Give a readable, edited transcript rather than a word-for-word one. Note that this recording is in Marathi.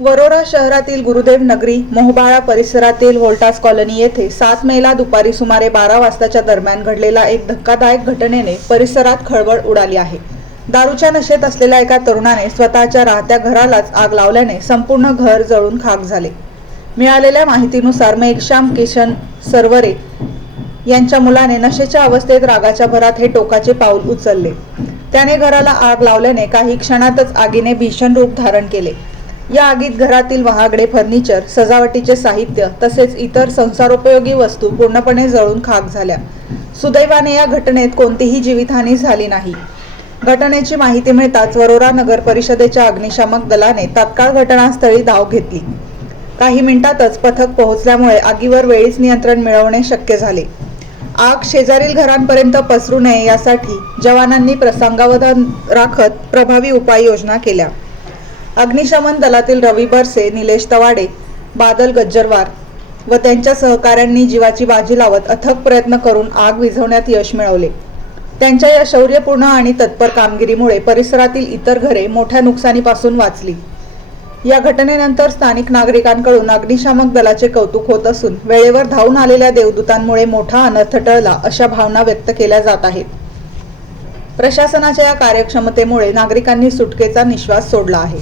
वरोरा शहरातील गुरुदेव नगरी मोहबाळा परिसरातील व्होल्टास कॉलनी येथे 7 मेला दुपारी सुमारे 12 वाजताच्या दरम्यान घडलेला एक धक्कादायक घटनेने परिसरात खळबळ उडाली आहे। दारूच्या नशेत असलेल्या एका तरुणाने स्वतःच्या राहत्या घरालाच आग लावल्याने संपूर्ण घर जळून खाक झाले। मिळालेल्या माहितीनुसार मेघश्याम किशन सरवरे यांच्या मुलाने नशेच्या अवस्थेत रागाच्या भरात हे टोकाचे पाऊल उचलले। त्याने घराला आग लावल्याने काही क्षणातच आगीने भीषण रूप धारण केले। या आगीत घरातील महागडे फर्निचर, सजावटीचे साहित्य तसेच इतर संसारोपयोगी वस्तू पूर्णपणे जळून खाक झाल्या। सुदैवाने या घटनेत कोणतीही जीवितहानी झाली नाही। घटनेची माहिती मिळताच वरोरा नगर परिषदेच्या अग्निशामक दलाने तात्काळ घटनास्थळी धाव घेतली। काही मिनिटातच पथक पोहोचल्यामुळे आगीवर वेळीच नियंत्रण मिळवणे शक्य झाले। आग शेजारील घरांपर्यंत पसरू नये यासाठी जवानांनी प्रसंगावधान राखत प्रभावी उपाययोजना केल्या। अग्निशमन दलातील रवी बरसे, निलेश तवाडे, बादल गज्जरवार व त्यांच्या सहकाऱ्यांनी जीवाची बाजी लावत अथक प्रयत्न करून आग विझवण्यात यश मिळवले। त्यांच्या या शौर्यपूर्ण आणि तत्पर कामगिरीमुळे परिसरातील इतर घरे मोठ्या नुकसानीपासून वाचली। या घटनेनंतर स्थानिक नागरिकांकडून अग्निशामक दलाचे कौतुक होत असून वेळेवर धावून आलेल्या देवदूतांमुळे मोठा अनर्थ टळला अशा भावना व्यक्त केल्या जात आहेत। प्रशासनाच्या या कार्यक्षमतेमुळे नागरिकांनी सुटकेचा निश्वास सोडला आहे।